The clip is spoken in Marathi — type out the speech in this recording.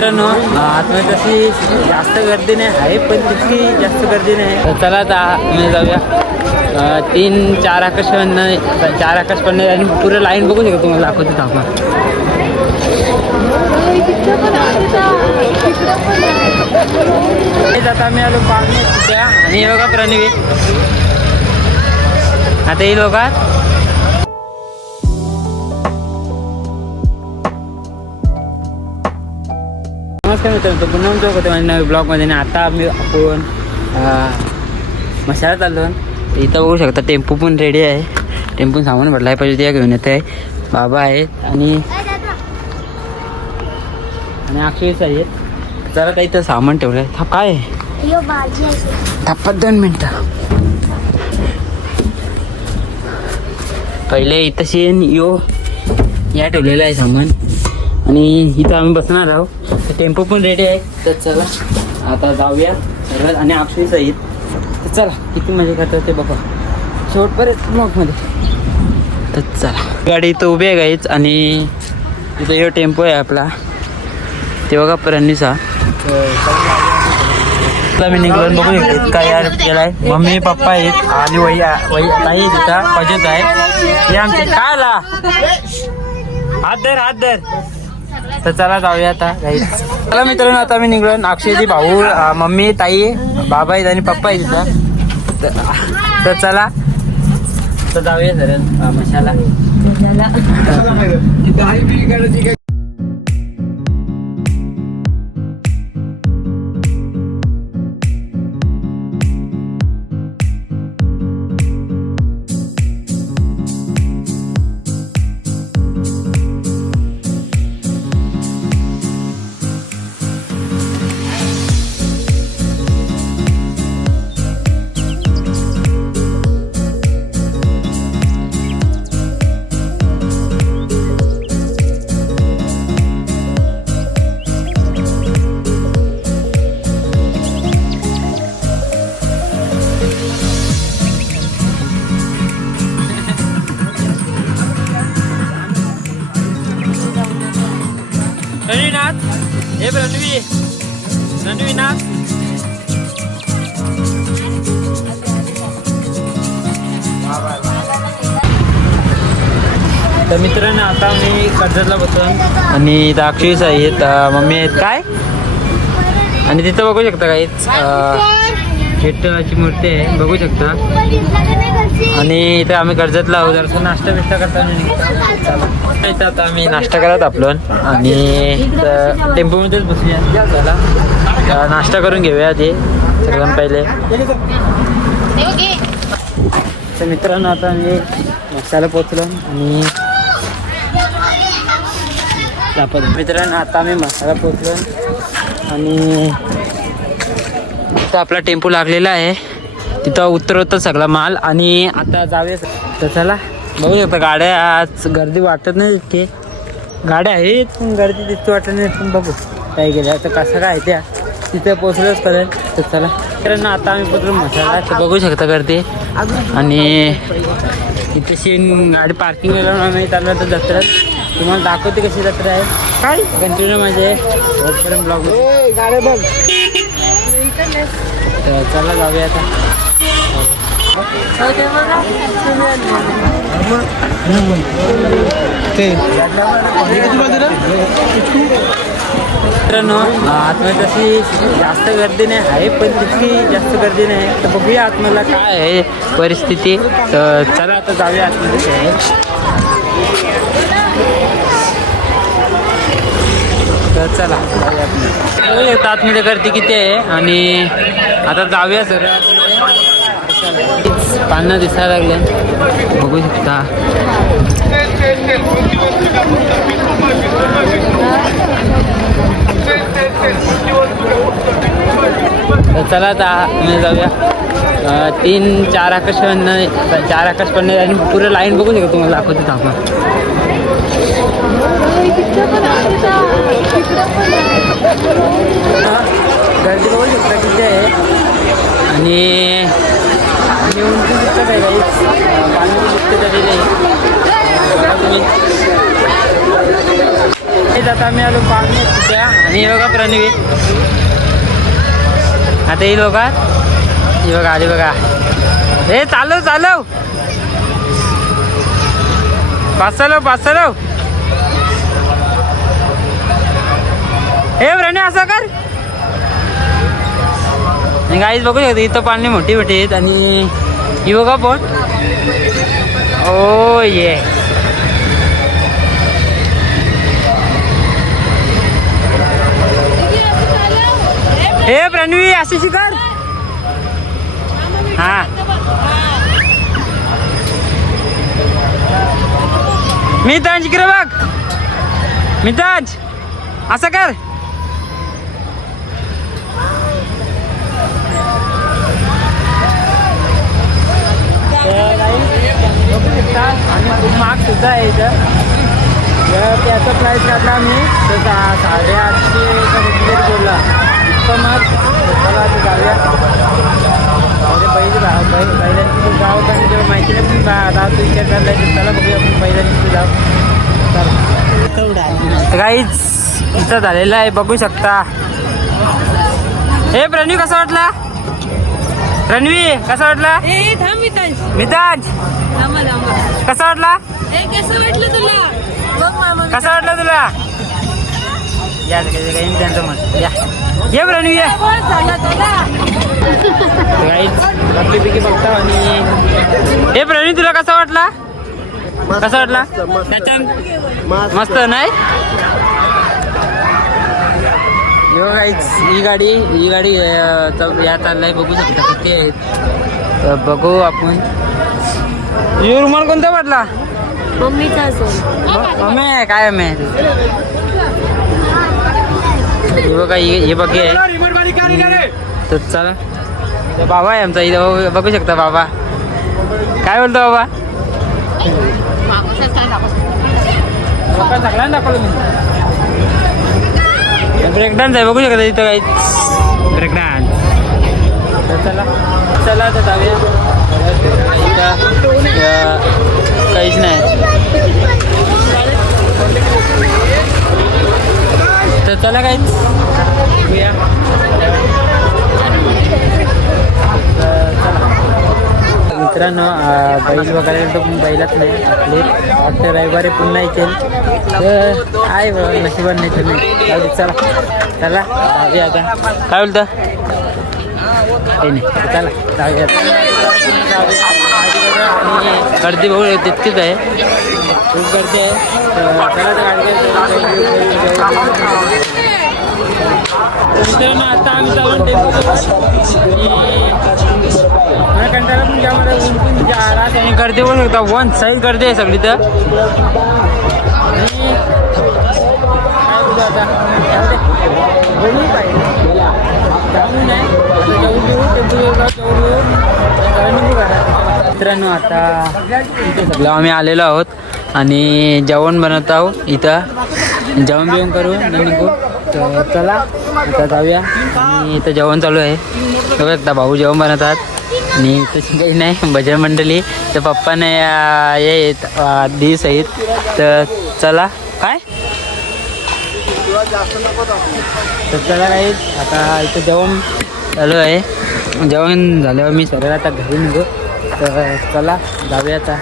मित्रांनो आतमध्ये तशी जास्त गर्दी नाही आहे, पण तितकी जास्त गर्दी नाही. तर चला आता आम्ही जाऊया. 3-4 आकाशकंड आणि पुरं लाईन बघू शकतो, तुम्हाला दाखवतो थांबा. आता आम्ही आलो पाहणे आणि हे बघा प्रणवी आता येईल बघा. नमस्कार मित्रांनो, पुन्हा आमचं होतं माझ्या नवीन ब्लॉगमध्ये. आणि आता आपण मशाला चाललो. इथं बघू शकता टेम्पो पण रेडी आहे. टेम्पो सामान भरला आहे, पाहिजे त्या घेऊन येत आहे. बाबा आहेत आणि अक्षयच आहेत. जरा काही तर सामान ठेवलं आहे. थाप काय थापात 2 मिनटं. पहिले इथं शेण या ठेवलेलं आहे सामान आणि इथं आम्ही बसणार आहोत. टेम्पो पण रेडी आहे. तर चला आता जाऊया सगळं. आणि अक्षय सहित तर चला किती मजा करतात ते बघा शेवटपर्यंत ब्लॉगमध्ये. तर चला गाडी इथं उभी आहे गाईच. आणि इथं हे टेम्पो आहे आपला, ते बघा प्रणीचा. मी निघून बघू शकतो काय यार केला आहे. मम्मी पप्पा आहेत आणि वही ताई तिथं पजत आहे. हे आमचे काय आला हात धर. तर चला जाऊया आता गाईच. चला मित्रांनो आता मी निघलो. अक्षयची भाऊ मम्मी ताई बाबा आहेत आणि पप्पा आहेत तिथं. तर चला तर जाऊया सर मशाला. रणवीनाथ तर मित्रांनो आता मी कर्जतला बसतो आणि इथं अक्षयच आहेत, मम्मी आहेत काय. आणि तिथं बघू शकता काहीच विठ्ठलाची मूर्ती आहे बघू शकता. आणि इथं आम्ही कर्जतला आहोत. जर नाश्ता बिष्टा करता इथं आता आम्ही नाश्ता करत आपण आणि टेम्पोमध्येच बसूया. चला नाश्ता करून घेऊया आधी सगळ्यात पहिले. तर मित्रांनो आता आम्ही नाश्त्याला पोचलो आणि मित्रांनो आता आम्ही मसाला पोचलो आणि इथं आपला टेम्पो लागलेला आहे. तिथं उतरवतं सगळा माल आणि आता जाऊया. तर चला बघू शकता गाड्या आज गर्दी वाटत नाही इतके. गाड्या आहेत पण गर्दी तितकी वाटत नाही. पण बघू काय गेल्या तर कसं काय त्या तिथं पोचलोच करेल. तर चला मित्रांनो आता आम्ही पोचलो मसाला. तर बघू शकता गर्दी. आणि इथे शेण गाडी पार्किंगला लावून आम्ही चाललो तर जत्रेत. तुम्हाला दाखवते कशी जत्रा आहे काय. कंटिन्यू माझे होतपर्यंत ब्लॉग गाड्या बघ. तर चला जाऊया आता. मित्रांनो आतमध्ये तशी जास्त गर्दी नाही आहे, पण तितकी जास्त गर्दी नाही. तर बघूया आतमध्ये काय आहे परिस्थिती. तर चला आता जाऊया आतमध्ये. तर चला आतमध्ये गर्दी किती आहे आणि आता जाऊया सर. पानं दिसायला लागले बघू शकता. तर चला आता आम्ही जाऊया. 3-4 आकाशकंड आणि पुरं लाईन बघू शकतो, तुम्हाला दाखवतो थांबा. गर्दी बघू शकता किती आहे आणि उंची दिसत आहे काहीच पाणी दिसतं झालेलं आहे. काही आता आम्ही आलो पाणी त्या आणि हे बघा प्रणवी आता ही लोक ही बघा आली बघा हे चालव चालव पाच चालव हे प्रणवी असं कर गाईच बघू शकतो इथं पाणी मोठी आहेत आणि ही बघा बोट ओ ये हे प्रणवी अशी शिकार हा मितांज इकडे बघ मितांज असं कर आणि खूप महाग सुद्धा आहे इथं त्याचा प्राईस काढला आम्ही तर 850 का बोलला इतकं महाग चला आता जाऊया पहिल्यांची गाव आणि जेव्हा माहिती नाही पण गावाचा विचार चाललाय तर चला बघूया आपण पहिल्यांची जाऊ चला काहीच इथं झालेलं आहे बघू शकता हे प्रणवी कसा वाटला रणवी कसा वाटला मितांज कसा वाटला कसा वाटला तुला या त्यांचं मत या ये रणवी ये बघता आणि हे प्रणवी तुला कसा वाटला मस्त नाही ही गाडी या चाललाय बघू शकता किती आहेत बघू आपण हे रुमाल कोणता वाटला मम्मीचा मम्मी काय मम्मी हे बघा हे बघे तर चला बाबा आहे आमचा इथं बघू शकता बाबा काय बोलतो बाबा सगळ्यांना दाखवलं मी ब्रेक डान्स आहे बघू शकता इथं काही ब्रेक डान्स चला तर जाऊया काहीच नाही तर चला काहीच मित्रांनो बैल बघायला गेलो पण बैलाच नाही आपले आता रविवारी पुन्हा येतील तर आहे नशिबान नाही तर नाही चला चला जाऊया आता काय बोलतं काही नाही चला जाऊया आणि गर्दी बघू तितकीच आहे खूप गर्दी आहे चला तर मित्रांनो आता आम्ही चालून कंटाळा पण ज्यामध्ये उंटून राहत आणि गर्दी बोलू शकता वन साईड गर्दी आहे सगळी तर आणि काय बोलू आता बोलू पाहिजे जाऊन नाही मित्रांनो आता इथे सगळं आम्ही आलेलो आहोत आणि जेवण बनवत आहोत इथं जेवण बिवण करू निघू तर चला आता जाऊया आणि इथं जेवण चालू आहे बघू एकदा भाऊ जेवण बनवतात आणि तशी काही नाही भजन मंडळी तर पप्पाने हे दिस आहेत तर चला काय तर चला काही आता इथं जेवण चालू आहे जेवण झाल्यावर मी सरळ आता घरी निघू तर चला जाऊया आता